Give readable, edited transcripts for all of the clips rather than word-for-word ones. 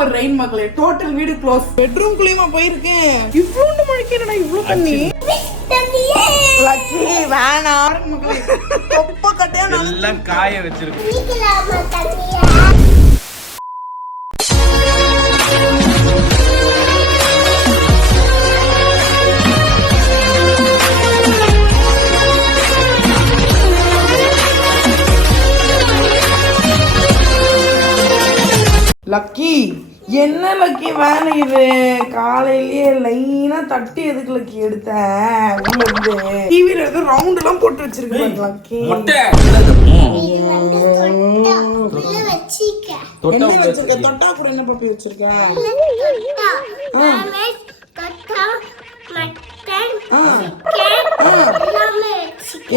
ஒரு ரெயின் மக்களே. டோட்டல் வீடு க்ளோஸ். பெட்ரூம் குள்ளேயுமா போயிருக்கேன். இவ்வளவு மழைக்கு என்னடா இவ்வளவு தண்ணி? லக்கி வேணாம் மக்களே. தொப்ப கட்டையா எல்லாம் காய வச்சிருக்கு. லக்கி என்ன லக்கி வேலை இது? காலையிலேயே லைனா தட்டி எதுக்கு லக்கி எடுத்தேன்? உள்ள இருந்து டிவில இருந்து ரவுண்ட் எல்லாம் போட்டு வச்சிருக்கேன் லக்கி. தொட்டா கூட என்ன பப்பி வச்சிருக்க?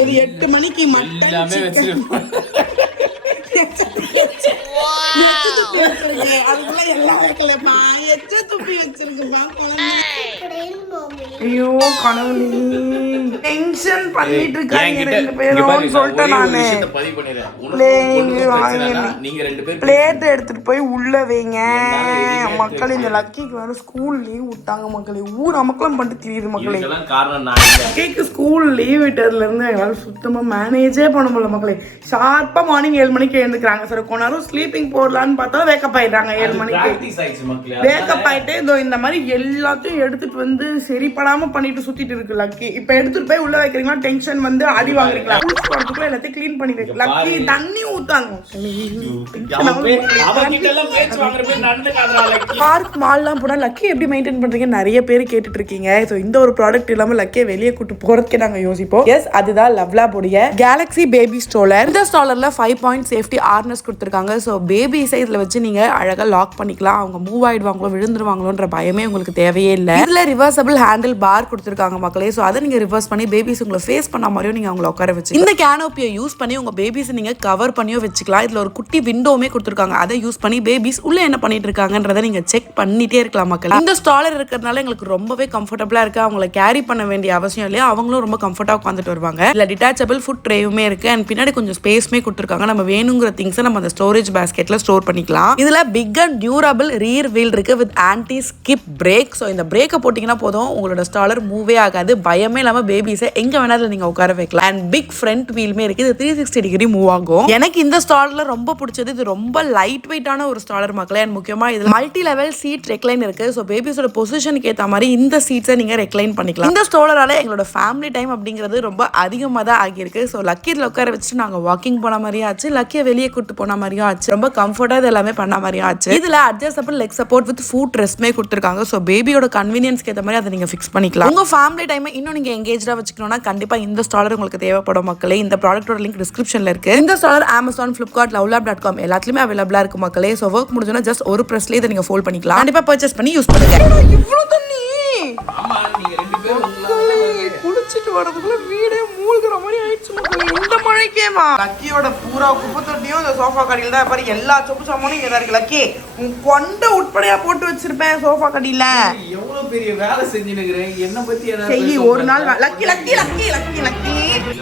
ஒரு 8 மணிக்கு மட்டன் அதுக்குள்ள எல்லாம் வைக்கலப்பா. எச்ச துப்பி வச்சிருக்குப்பா. ஐயோ கடவுளே, டென்ஷன் பண்ணிட்டு இருக்காங்க ரெண்டு பேரும் சொல்லிட்டேன் நானு. பிளேட் எடுத்துட்டு போய் உள்ள வைங்க மக்கள். இந்த லக்கிக்கு வேற ஸ்கூல் லீவ் விட்டாங்க மக்களே. ஊர் அமக்கலம் பண்ணிட்டு தெரியுது மக்களே. லக்கிக்கு ஸ்கூல் லீவ் விட்டதுல இருந்து எங்களால சுத்தமா மேனேஜே பண்ண முடியல மக்களே. ஷார்ப்பா மார்னிங் 7 மணிக்கு எழுந்துக்கிறாங்க. சார் கொண்டாரும் ஸ்லீப்பிங் போடலான்னு பார்த்தா வேக்கப் ஆயிடுறாங்க 7 மணிக்கு. வேக்கப் ஆயிட்டு இதோ இந்த மாதிரி எல்லாத்தையும் எடுத்துட்டு வந்து சரிப்படாம பண்ணிட்டு சுத்திட்டு இருக்கு லக்கி. இப்ப எடுத்துட்டு போய் உள்ள வைக்கிறீங்களா? டென்ஷன் வந்து அடி வாங்குறீங்களா? எல்லாத்தையும் கிளீன் பண்ணி வைக்க லக்கி. தண்ணி ஊத்தாங்க. பார்க் மால்லாம் போனா லக்கி எப்படி மெயின்டைன் பண்றீங்க நிறைய பேர் கேட்டுட்டு இருக்கீங்க. சோ இந்த ஒரு ப்ராடக்ட் இல்லாம லக்கியை வெளியே கூட்டு போறதுக்கே நாங்க யோசிப்போம். எஸ், அதுதான் லவ்லாப் உடைய கேலக்ஸி பேபி ஸ்ட்ரோலர். இந்த ஸ்ட்ரோலர்ல 5 பாயிண்ட் சேஃப்டி ஆர்னஸ் கொடுத்துருக்காங்க. ஸோ பேபிஸை இதில் வச்சு நீங்கள் அழகாக லாக் பண்ணிக்கலாம். அவங்க மூவ் ஆயிடுவாங்களோ விழுந்துருவாங்களோன்ற பயமே உங்களுக்கு தேவையே இல்லை. இதில் ரிவர்சபிள் ஹேண்டில் பார் கொடுத்துருக்காங்க மக்களே. ஸோ அதை நீங்கள் ரிவர்ஸ் பண்ணி பேபிஸ் உங்களை ஃபேஸ் பண்ண மாதிரியும் நீங்கள் அவங்களை உட்கார வச்சு இந்த கேனோப்பியை யூஸ் பண்ணி உங்கள் பேபிஸை நீங்கள் கவர் பண்ணியோ வச்சுக்கலாம். இதில் ஒரு குட்டி விண்டோவுமே கொடுத்துருக்காங்க. அதை யூஸ் பண்ணி பேபிஸ் உள்ள என்ன பண்ணிட்டு இருக்காங்கன்றதை நீங்கள் செக் பண்ணிட்டே இருக்கலாம் மக்கள். இந்த ஸ்டாலர் இருக்கிறதுனால எங்களுக்கு ரொம்பவே கம்ஃபர்டபுளாக இருக்குது. அவங்களை கேரி பண்ண வேண்டிய அவசியம் இல்லையா. அவங்களும் ரொம்ப கம்ஃபர்ட்டாக உட்காந்துட்டு வருவாங்க. இல்லை டிட்டாச்சபிள் ஃபுட் ட்ரேவுமே இருக்குது. அண்ட் பின்னாடி கொஞ்சம் ஸ்பேஸ்மே கொடுத்துருக்காங்க. நம்ம வேணுங்கிற திங்ஸை நம்ம அந்த ஸ்டோரேஜ் பேஸ்கெட்ல ஸ்டோர் பண்ணிக்கலாம். இதுல big and durable rear wheel இருக்கு with anti skip brake. So இந்த பிரேக்கை போட்டீங்கன்னா போதும் உங்களோட ஸ்டாலர் மூவே ஆகாது. பயமே இல்லாம பேபிஸை எங்க வேணாலும் நீங்க உட்கார வைக்கலாம். அண்ட் பிக் ஃப்ரண்ட் வீலுமே இருக்கு. இது 360 டிகிரி மூவ் ஆகும். எனக்கு இந்த ஸ்டாலர்ல ரொம்ப பிடிச்சது இது ரொம்ப லைட் வெயிட்டான ஒரு ஸ்டாலர் மக்களே. அண்ட் முக்கியமா இதுல மல்டி லெவல் சீட் ரெக்லைன் இருக்கு. ஸோ பேபிஸோட பொசிஷனுக்கு ஏற்ற மாதிரி இந்த சீட்ஸை நீங்க ரெக்லைன் பண்ணிக்கலாம். இந்த ஸ்டாலரால எங்களோட ஃபேமிலி டைம் அப்படிங்கிறது ரொம்ப அதிகமாக தான் ஆகியிருக்கு. ஸோ லக்கி இதில் உட்கார வச்சுட்டு நாங்க வாக்கிங் போன மாதிரியும் ஆச்சு, லக்கியை வெளியே கூட்டு போன மாதிரியும் ஆச்சு, ரொம்ப கம்ஃபர்ட்டா இது எல்லாமே பண்ண மாதிரியும் ஆச்சு. இதுல adjustable leg support with foot ரெஸ்ட்மே கொடுத்துருக்காங்க. ஸோ பேபியோட கன்வீனியன்ஸ்க்கு ஏற்ற மாதிரி அதை நீங்க ஃபிக்ஸ் பண்ணிக்கலாம். உங்க ஃபேமிலி டைமை இன்னும் நீங்க எங்கேஜா வச்சுக்கணும்னா கண்டிப்பா இந்த ஸ்டாலர் உங்களுக்கு தேவைப்படும் மக்களே. இந்த ப்ராடக்ட்டோட லிங்க் டிஸ்கிரிப்ஷன்ல இருக்கு. இந்த ஸ்டாலர் Amazon, Flipkart, lovlab.com எல்லாத்துலயுமே அவைலபிளா இருக்கு மக்களே. ஸோ ஒர்க் முடிஞ்சோன்னா ஜஸ்ட் ஒரு பிரஸ்லயே இதை நீங்க ஃபோல்ட் பண்ணிக்கலாம். கண்டிப்பா பர்ச்சேஸ் பண்ணி யூஸ் பண்ணுங்க. இவ்வளவு தண்ணி குளிச்சிட்டு வரதுக்குள்ள வீடே மூழ்கிற மாதிரி ஆயிடுச்சு மக்களே. இந்த மழைக்கேமா லக்கியோட பூரா குப்பை தொட்டியும் இந்த சோஃபா கடியில தான் பாரு. எல்லா சொப்பு சாமானும் இங்க தான் இருக்கு. லக்கி உன் கொண்ட உட்படையா போட்டு வச்சிருப்பேன் சோஃபா கடியில. எவ்வளவு பெரிய வேலை செஞ்சுனுக்குறேன். என்ன பத்தி செய்யி ஒரு நாள் lucky lucky lucky lucky lucky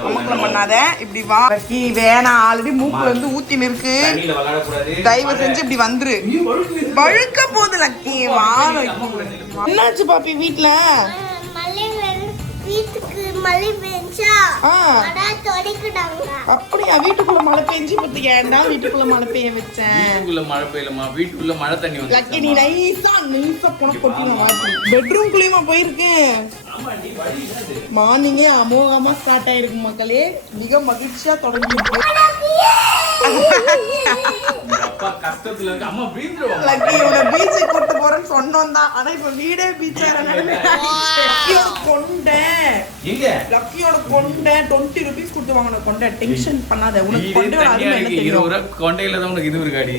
அமக்கலம் பண்ணாத. இப்படி வா லக்கி. வேணா ஆல்ரெடி மூக்குல இருந்து ஊத்தின்னு இருக்கு. தயவு செஞ்சு இப்படி வந்துரு. வழுக்க போகுது லக்கி. வா. என்னாச்சு பாப்பி வீட்டுல? அப்படியா? வீட்டுக்குள்ள மழை பெஞ்சு ஏன்டா வீட்டுக்குள்ள மழை பெய்ய வச்சேன்? வீட்டுக்குள்ள மழை பெய்யலமா, வீட்டுக்குள்ள மழை தண்ணி வந்து லக்கி நீ நைஸா போன கொட்டின பெட்ரூம் குள்ளேயுமா போயிருக்கேன். மார்னிங்கே அமோகமா ஸ்டார்ட் ஆயிருக்கு மக்களே. மிக மகிழ்ச்சியா தொடங்கி இருக்கு. லக்கி இவனை பீச்சுக்கு கூட்டு போறேன்னு சொன்னோம் தான். ஆனா இப்ப வீடே பீச்சா லக்கியோட கொண்டை 20 rupees கொடுத்து வாங்கின கொண்டை. டென்ஷன் பண்ணாத. உனக்கு கொண்டையோட அருமை என்ன தெரியும்? கொண்டையில தான் உனக்கு இது இருக்காடி.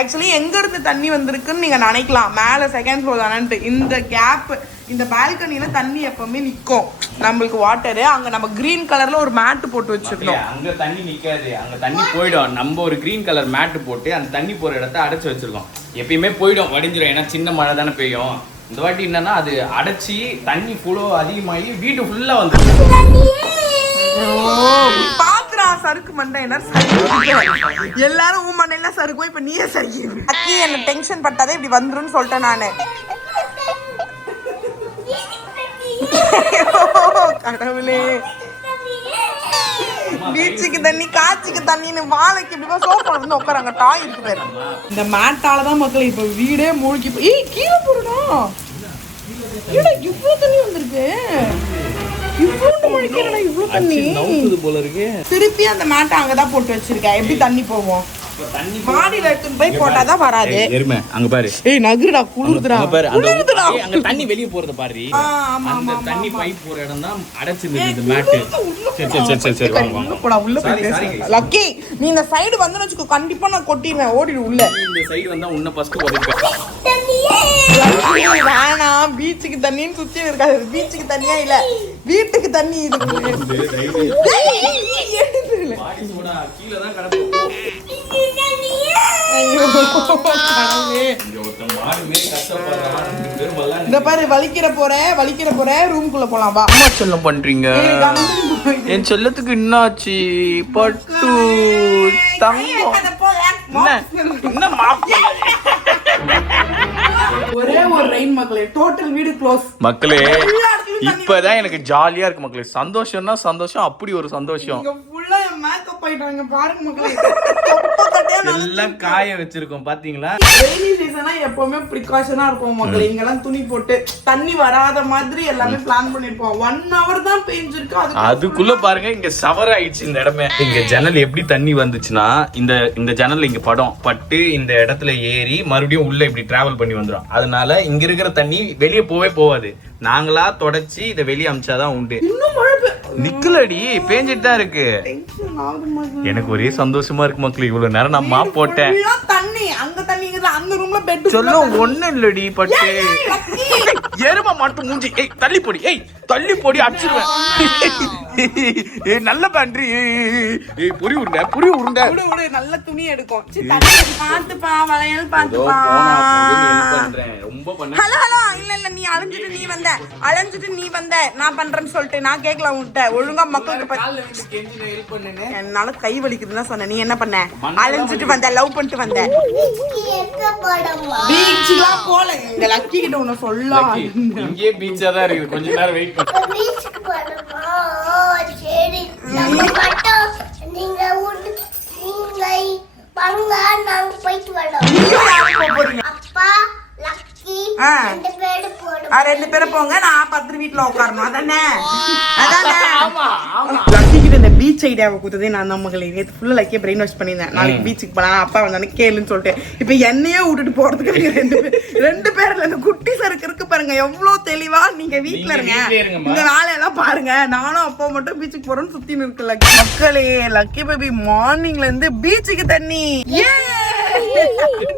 ஆக்சுவலி எங்க இருந்து தண்ணி வந்திருக்குன்னு நீங்க நினைக்கலாம். மேல செகண்ட் ஃப்ளோர் தானே. இந்த கேப் இந்த பால்கனில தண்ணி எப்பவுமே நிக்கும். நம்மளுக்கு வாட்டரு அங்க நம்ம கிரீன் கலர்ல ஒரு மேட் போட்டு வச்சிருக்கோம். அங்க தண்ணி நிக்காது, அங்க தண்ணி போயிடும். நம்ம ஒரு கிரீன் கலர் மேட் போட்டு அந்த தண்ணி போற இடத்த அடைச்சு வச்சிருக்கோம். எப்பயுமே போயிடும், வடிஞ்சிடும். ஏன்னா சின்ன மழை தானே பெய்யும். இந்த வாட்டி என்னன்னா அது அடைச்சி தண்ணி ஃபுல்லோ அதிகமாகி வீட்டு ஃபுல்லா வந்து பாத்துறா சறுக்கு மண்டை என்ன சறுக்கு எல்லாரும் உன் மண்டையில சறுக்கும் இப்ப நீயே சறுக்கி அக்கி என்ன டென்ஷன் பட்டாதே இப்படி வந்துருன்னு சொல்லிட்டேன் நானு கடவுளே பீச்சுக்கு தண்ணி காய்ச்சிக்கு தண்ணின்னு வாழைக்கு இப்படி சோஃபா வந்து உட்காராங்க டாய் இருக்கு பேரு இந்த மேட்டாலதான் மக்கள் இப்ப வீடே மூழ்கி ஏய் கீழே போடுறோம் இவ்வளவு தண்ணி வந்திருக்கு இவ்வளவு மழைக்கிறடா இவ்வளவு தண்ணி போல இருக்கு திருப்பி அந்த மேட்டை அங்கதான் போட்டு வச்சிருக்கேன் எப்படி தண்ணி போவோம் மாடியில எடுத்துன்னு போய் போட்டாதான் வராது எருமை அங்க பாரு ஏய் நகுருடா குளிருதுடா குளிருதுடா அங்க தண்ணி வெளிய போறத பாரு அந்த தண்ணி பைப் போற இடம் தான் அடைச்சிருந்தது இந்த மேட் சரி வாங்க போடா உள்ள போய் பேசு லக்கி நீ இந்த சைடு வந்து வெச்சுக்கோ கண்டிப்பா நான் கொட்டிடுவேன் ஓடிடு உள்ள இந்த சைடு வந்தா உன்ன ஃபர்ஸ்ட் ஓடிப்பேன் வேணாம் பீச்சுக்கு தண்ணின்னு சுத்தி இருக்காது பீச்சுக்கு தண்ணியா இல்ல வீட்டுக்கு தண்ணி இது கீழ தான் கடப்போம் இந்த பாரு வலிக்கிற போற ரூம்குள்ள போலாம் வா அம்மா செல்லம் பண்றீங்க என் செல்லத்துக்கு என்னாச்சு பட்டு தங்கம் என்ன ஒரே ஒரு ரெயின் மக்களே டோட்டல் வீடு க்ளோஸ் மக்களே இப்பதான் எனக்கு ஜாலியா இருக்கு மக்களே சந்தோஷம்னா சந்தோஷம் அப்படி ஒரு சந்தோஷம் ஃபுல்லா மேக்கப் ஆயிட்டாங்க பாருங்க மக்களே எல்லாம் காய வச்சிருக்கோம் பாத்தீங்களா ரெய்னி சீசனா எப்பவுமே பிரிகாஷனா இருக்கும் மக்களே இங்கெல்லாம் துணி போட்டு தண்ணி வராத மாதிரி எல்லாமே பிளான் பண்ணிருப்போம் 1 hour தான் பெஞ்சிருக்கு அதுக்குள்ள பாருங்க இங்க சவர் ஆயிடுச்சு இந்த இடமே இங்க ஜன்னல் எப்படி தண்ணி வந்துச்சுன்னா இந்த ஜன்னல் இங்க படம் பட்டு இந்த இடத்துல ஏறி மறுபடியும் உள்ள இப்படி டிராவல் பண்ணி வந்துடும் அதனால இங்க இருக்கிற தண்ணி வெளியே போவாது நாங்களா தொடச்சி இதை வெளியே அமிச்சாதான் உண்டு நிக்கலடி பேஞ்சிட்டு தான் இருக்கு எனக்கு ஒரே சந்தோஷமா இருக்கு மக்கள் இவ்வளவு நேரம் நான் மாப் போட்டேன் தண்ணி அங்க தண்ணிங்கறது அந்த ரூம்ல பெட் சொல்ல ஒண்ணு இல்லடி பட்டு எருமை மாட்டு மூஞ்சி ஏய் தள்ளி போடி அடிச்சிருவேன் ஏய் நல்ல பேண்டரி ஏய் புரி உருண்டை விடு நல்ல துணி எடுக்கும் பாத்துப்பா வளையல் பாத்துப்பா ரொம்ப பண்ண ஹலோ இல்ல நீ அலைஞ்சிட்டு நீ வந்த நான் பண்றேன்னு சொல்லிட்டு நான் கேக்கல உன்கிட்ட ஒழுங்கா மக்களுக்கு என்னால கை வலிக்குதுன்னு சொன்ன நீ என்ன பண்ண அலைஞ்சிட்டு வந்த லவ் பண்ணிட்டு வந்த பீச்சுலாம் போல இந்த லக்கி கிட்ட உன்ன சொல்லலாம் இங்கே பீச்சா தான் இருக்கு கொஞ்ச நேரம் வெயிட் பண்ணு பீச்சுக்கு போறோமா சரி நம்ம மட்டும் நீங்க வாங்க நாங்க போயிட்டு வரோம் அப்பா லக்கி ரெண்டு பேரும் போங்க நான் பத்திரி வீட்டுல உட்காரணும் அதானே லக்கி கிட்ட இந்த பீச் ஐடியாவை கொடுத்ததே நான் தான் மகளே நேற்று ஃபுல்லா லக்கியை பிரெயின் வாஷ் பண்ணியிருந்தேன் நாளைக்கு பீச்சுக்கு போலாம் அப்பா வந்தானே கேளுன்னு சொல்லிட்டு இப்ப என்னையே விட்டுட்டு போறதுக்கு ரெண்டு பேர்ல இந்த குட்டி சருக்கு இருக்கு பாருங்க எவ்வளவு தெளிவா நீங்க வீட்டுல இருங்க இந்த வேலையெல்லாம் பாருங்க நானும் அப்பா மட்டும் பீச்சுக்கு போறோம்னு சுத்தி இருக்கு லக்கி மக்களே லக்கி பேபி மார்னிங்ல இருந்து பீச்சுக்கு தண்ணி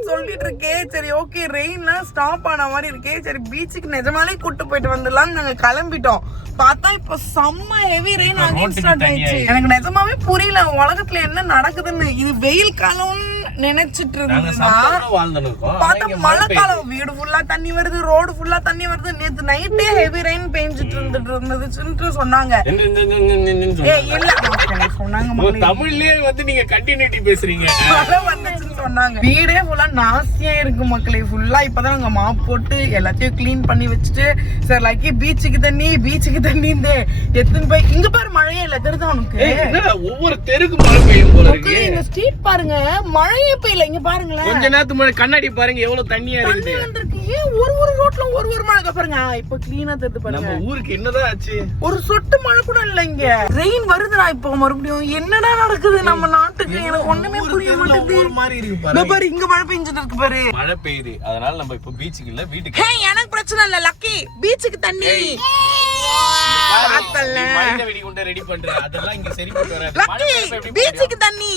சொல்லிட்டு இருக்கே சரி ஓகே ரெயின்லாம் ஸ்டாப் ஆன மாதிரி இருக்கே சரி பீச்சுக்கு நிஜமாலே கூட்டு போயிட்டு வந்துடலாம் நாங்க கிளம்பிட்டோம் பார்த்தா இப்ப செம்ம ஹெவி ரெயின் அகைன் ஸ்டார்ட் ஆயிடுச்சு எனக்கு நிஜமாவே புரியல உலகத்துல என்ன நடக்குதுன்னு இது வெயில் காலம்னு நினைச்சிட்டு இருந்தா பார்த்தா மழை காலம் வீடு ஃபுல்லா தண்ணி வருது ரோடு ஃபுல்லா தண்ணி வருது நேத்து நைட்டே ஹெவி ரெயின் பெஞ்சிட்டு இருந்துச்சுன்னு சொன்னாங்க தமிழ்லயே வந்து நீங்க கண்டினியூட்டி பேசுறீங்க மழை வந்துச்சுன்னு சொன்னாங்க வீடே ஃபுல்லா நாஸ்தியா இருக்கு மக்களே ஃபுல்லா இப்பதான் நாங்க மாப் போட்டு எல்லாத்தையும் கிளீன் பண்ணி வச்சுட்டு சரி லக்கி பீச்சுக்கு தண்ணி எத்தனை போய் இங்க பாரு மழையே இல்ல தெரியுதா உனக்கு ஒவ்வொரு தெருக்கு மழை பெய்யும் போல இருக்கு இந்த ஸ்ட்ரீட் பாருங்க மழையே பெய்யல இங்க பாருங்களேன் கொஞ்ச நேரத்துக்கு முன்னாடி கண்ணாடி பாருங்க எவ்வளவு தண்ணியா இருக்குது ஒரு ரோட்ல ஒரு மழை பாருங்க இப்ப கிளீனா தெரியுது பாருங்க நம்ம ஊருக்கு என்னதான் ஆச்சு ஒரு சொட்டு மழை கூட இல்ல இங்க ரெயின் வருதுடா இப்போ மறுபடியும் என்னடா நடக்குது நம்ம நாட்டுக்கு எனக்கு ஒண்ணுமே புரிய மாட்டேங்குது பாரு இங்க மழை பெஞ்சிட்டு இருக்கு பாரு மழை பெய்யுது அதனால நம்ம இப்ப பீச்சுக்கு இல்ல வீட்டுக்கு எனக்கு பிரச்சனை இல்ல லக்கி பீச்சுக்கு தண்ணி ரெடி பண்றேன் அதெல்லாம் இங்க சரி போட்டு வராது லக்கி பீச்சுக்கு தண்ணி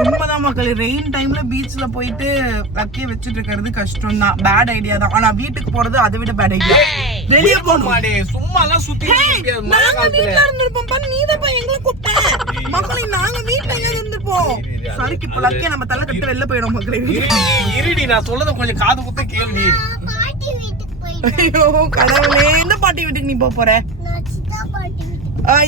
உண்மைதான் மக்களே ரெயின் டைம்ல பீச்ல போயிட்டு லக்கியை வச்சுட்டு இருக்கிறது கஷ்டம் தான் பேட் ஐடியா தான் ஆனா வீட்டுக்கு போறது அதை விட பேட் ஐடியா வெளிய போணும் சும்மா எல்லாம் சுத்தி நாங்க வீட்ல இருந்திருப்போம் பாரு நீதான் போய் எங்களை கூப்பிட்ட மக்களே நாங்க வீட்ல எங்க இருந்திருப்போம் சரிக்கு இப்ப லக்கியை நம்ம தலை கட்டு வெளில போயிடும் மக்களே இருடி நான் சொல்றத கொஞ்சம் காது குத்த கேள்வி பாட்டி வீட்டுக்கு போயிட்டு ஐயோ கடவுளே எந்த பாட்டி வீட்டுக்கு நீ போற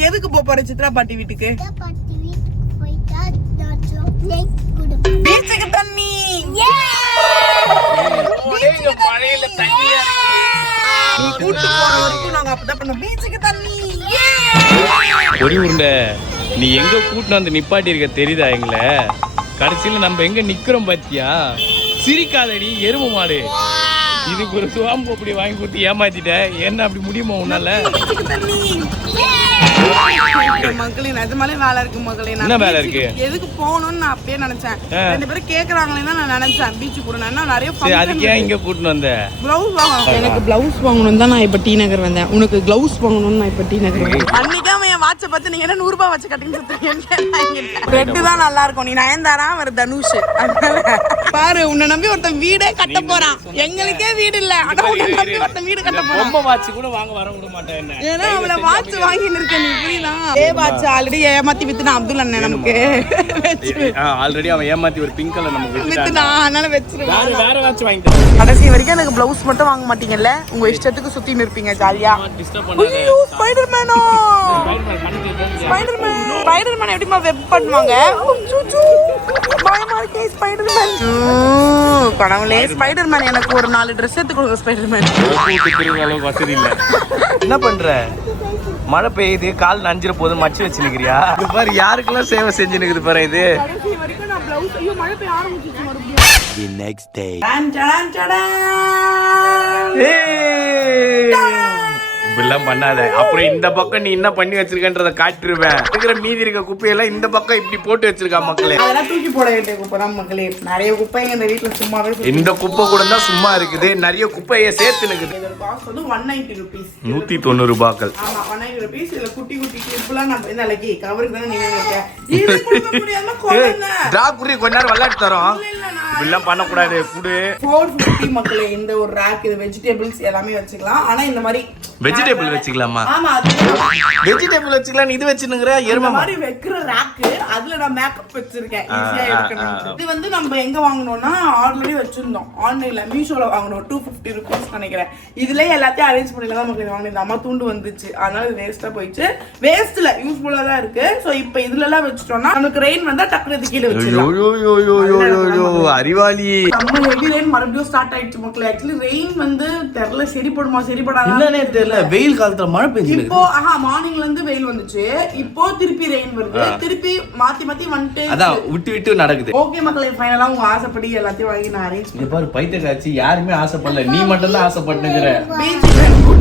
எதுக்கு போற சித்ரா பாட்டி வீட்டுக்கு? பாட்டி வீட்டுக்கு போயிட்டா நான் சாக்லேட் கொடுப்பேன். பீச்சுக்கு தண்ணி. மழையில தண்ணியா நீ கூட்டு போற வரைக்கும் நாங்க அப்பதான் பண்ணோம். பீச்சுக்கு தண்ணி. ஒரு உருண்டை நீ எங்க கூட்டிட்டு வந்து நிப்பாட்டி இருக்க தெரியுதா எங்களை? கடைசியில நம்ம எங்க நிக்கிறோம் பாத்தியா? சிரிக்காதடி எருமை மாடு. இதுக்கு ஒரு சுவாம்பு அப்படி வாங்கி கொடுத்து ஏமாத்திட்ட. என்ன அப்படி முடியுமா உன்னால? மக்களே நிஜமாலே வேலை இருக்கு மக்களே. என்ன வேலை இருக்கு? எதுக்கு போகணும்னு நான் அப்பயே நினைச்சேன். 2 பேரும் கேக்குறாங்களே நான் நினைச்சேன் பீச்சுக்கு போறேன். நிறைய சரி அதுக்கு ஏன் இங்க கூட்டிட்டு வந்த? பிளவுஸ் வாங்கணும். எனக்கு பிளவுஸ் வாங்கணும் தான் நான் இப்ப டி நகர் வந்தேன். உனக்கு கிளவுஸ் வாங்கணும்னு நான் இப்ப டி நகர் வந்தேன். அன்னைக்கு அவன் என் வாட்சை பார்த்து நீங்க என்ன 100 ரூபாய் வச்சு கட்டிங் சுத்துறீங்க. ரெட்டு தான் நல்லா இருக்கும். நீ நயன்தாரா அவர் தனுஷ். பாரு உன்னை நம்பி ஒருத்தன் வீடே கட்ட போறான். எங்களுக்கே வீடு இல்ல. ஆனா உன்னை நம்பி ஒருத்தன் வீடு கட்ட போறான். பொம்மை வாட்ச் கூட வாங்க வர விட மாட்டேன் என்ன? ஏன்னா அவளை வாட்ச் வாங்கின்னு இருக்க நீ புரியுதா? வாட்ச் ஆல்ரெடி ஏமாத்தி வித்துனா அப்துல் அண்ணன் நமக்கு ஆல்ரெடி அவன் ஏமாத்தி ஒரு பிங்க் கலர் நமக்கு வித்துனா. அதனால வச்சிருவேன். வேற வாட்ச் வாங்கிட்டேன். கடைசி வரைக்கும் எனக்கு பிளவுஸ் மட்டும் வாங்க மாட்டீங்கல்ல. உங்க இஷ்டத்துக்கு சுத்தின்னு இருப்பீங்க ஜாலியா. டிஸ்டர்ப் பண்ணாத. ஐயோ ஸ்பைடர்மேனோ. ஸ்பைடர்மேன் எப்படிமா வெப் பண்ணுவாங்க? பயமா இருக்கே ஸ்பைடர்மேன். கடவுளே ஸ்பைடர்மேன் எனக்கு ஒரு 4 ட்ரெஸ் எடுத்து கொடுங்க ஸ்பைடர்மேன். அளவுக்கு வசதி இல்ல. என்ன பண்ற? மழை பெய்யுது, கால் நஞ்சிர போது மச்சு வச்சுருக்கிறியா? இது பாரு யாருக்கெல்லாம் சேவை செஞ்சுனுக்குது பாரு இது. கடைசி வரைக்கும் நான் பிளவுஸ் ஐயோ மழை பெய்ய ஆரம்பிச்சிச்சு மறுபடியும். The next day. இப்படிலாம் பண்ணாத. அப்புறம் இந்த பக்கம் நீ என்ன பண்ணி வச்சிருக்கன்றத காட்டிருவேன். இருக்கிற மீதி இருக்க குப்பையெல்லாம் இந்த பக்கம் இப்படி போட்டு வச்சிருக்கா மக்களே. அதெல்லாம் தூக்கி போட வேண்டிய குப்பை தான் மக்களே. நிறைய குப்பைங்க இந்த வீட்டுல சும்மாவே இந்த குப்பை கூட தான் சும்மா இருக்குது. நிறைய குப்பையை சேர்த்து இருக்குது. இதோட காஸ்ட் வந்து 190 rupees. 190 ரூபாய்கள். ஆமா 190 rupees. இதுல குட்டி குட்டி கிளிப்லாம் நம்ம இந்த அலகி கவருக்கு தானே நீங்க இருக்க. இது கொடுக்க முடியாம கோவம்னா டிரா குரி கொஞ்ச நேரம் விளையாட்டு தரோம். இப்படிலாம் பண்ண கூடாது. குடு 450 மக்களே. இந்த ஒரு ரேக் இது வெஜிடபிள்ஸ் எல்லாமே வச்சுக்கலாம். ஆனா இந்த மாதிரி வெஜிடபிள் வச்சுக்கலாமா? ஆமா வெஜிடபிள் வச்சுக்கலாம். இது வச்சுனுங்கற எருமை மாதிரி வைக்கிற ரேக். அதுல நான் மேக்கப் வச்சிருக்கேன் ஈஸியா எடுக்கணும். இது வந்து நம்ம எங்க வாங்குனோம்னா ஆல்ரெடி வச்சிருந்தோம் ஆன்லைன்ல மீஷோல வாங்குனோம் 250 rupees நினைக்கிறேன். இதுல எல்லாத்தையும் அரேஞ்ச் பண்ணி தான் மக்களே வாங்குனேன். அம்மா தூண்டு வந்துச்சு. அதனால இது வேஸ்டா போயிடுச்சு. வேஸ்ட்ல யூஸ்ஃபுல்லா தான் இருக்கு. சோ இப்போ இதுல எல்லாம் வச்சிட்டோம்னா நமக்கு ரெயின் வந்தா டக்குனு கீழ வச்சிடலாம். அறிவாளி நம்ம ஹெவி ரெயின் மறுபடியும் ஸ்டார்ட் ஆயிடுச்சு மக்களே. ஆக்சுவலி ரெயின் வந்து தெரியல சரிப்படுமா சரிப்படாதா என்னன்னே தெரியல. வெயில் காலத்துல மழை பெய்யுது. இப்போ மார்னிங்ல இருந்து வெயில் வந்துச்சு. இப்போ திருப்பி ரெயின் வருது. திருப்பி மாத்தி மாத்தி வந்துட்டு அதான் விட்டு விட்டு நடக்குது. ஓகே மக்களே ஃபைனலா உங்க ஆசைப்படி எல்லாத்தையும் வாங்கி நான் அரேஞ்ச் இங்க பாரு பைத்தியக்காரச்சி யாருமே ஆசைப்படல. நீ மட்டும் தான் ஆசைப்பட்டுங்கிற. பண்ணேன்.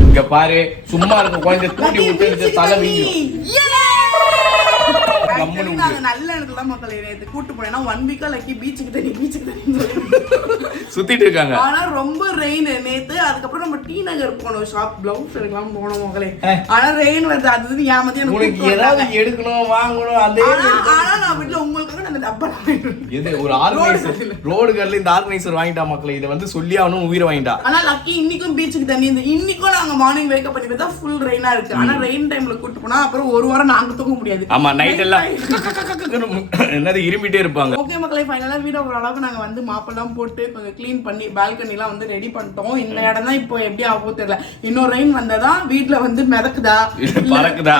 இங்க பாரு சும்மா இருக்க குழந்தை தூண்டி விட்டு தலை வீங்கும். நாங்க நல்ல இடத்துல மக்களே நேத்து கூட்டு போனேன்னா 1 வீக்கா லக்கி பீச்சுக்கு தண்ணி சுத்திட்டு இருக்காங்க. ஆனா ரொம்ப ரெயின் நேத்து. அதுக்கப்புறம் நம்ம டி நகர் போனோம் ஷாப் பிளவுஸ் எடுக்கலாம் போனோம் மக்களே. ஆனா ரெயின் வருது. அது ஏமாத்தி உனக்கு ஏதாவது எடுக்கணும் வாங்கணும் அதே. ஆனா நான் வீட்டுல உங்களுக்காக நான் டப்பா இது ஒரு ஆர்கனைசர் ரோடுகள்ல இந்த ஆர்கனைசர் வாங்கிட்டா மக்களே. இதை வந்து சொல்லி அவனும் உயிரை வாங்கிட்டா. ஆனா லக்கி இன்னைக்கும் பீச்சுக்கு தண்ணி இன்னைக்கும் நாங்க மார்னிங் வேக்கப் பண்ணி பார்த்தா ஃபுல் ரெயினா இருக்கு. ஆனா ரெயின் டைம்ல கூட்டு போனா அப்புறம் ஒரு வாரம் நாங்க தூங்க முடியாது. ஆமா நைட் எல்லாம் என்னது இருமிட்டே இருப்பாங்க. ஓகே மக்களே ஃபைனலா வீடியோ ஓரளவுக்கு நாங்க வந்து மாப்பெல்லாம் போட்டு கொஞ்சம் க்ளீன் பண்ணி பால்கனி எல்லாம் வந்து ரெடி பண்ணிட்டோம். இந்த இடம் தான் இப்போ எப்படி ஆகோ தெரியல. இன்னும் ரெயின் வந்தாதான் வீட்டுல வந்து மிதக்குதா பறக்குதா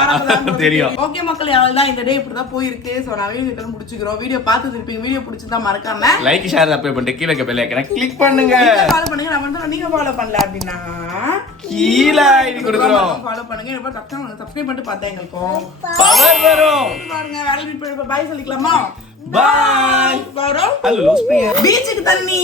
தெரியும். ஓகே மக்களே அவ்வளவுதான் இந்த டே இப்படிதான் போயிருக்கு. சோ நான் வீடியோ முடிச்சுக்கிறோம். வீடியோ பார்த்துட்டு இருப்பீங்க. வீடியோ பிடிச்சிருந்தா மறக்காம லைக் ஷேர் சப்ஸ்கிரைப் பண்ணிட்டு கீழ இருக்க பெல் ஐகானை கிளிக் பண்ணுங்க. ஃபாலோ பண்ணுங்க. நம்ம வந்து நீங்க ஃபாலோ பண்ணல அப்படின்னா கீழ ஐடி கொடுக்குறோம். ஃபாலோ பண்ணுங்க. எப்ப சப்ஸ்கிரைப் பண்ணிட்டு பார்த்தா எங்களுக்கும் பவர் வரும். பாருங்க வேலை போய் பை சொல்லிக்கலாமா? பாய். வரோம். ஹலோ பீச்சுக்கு தண்ணி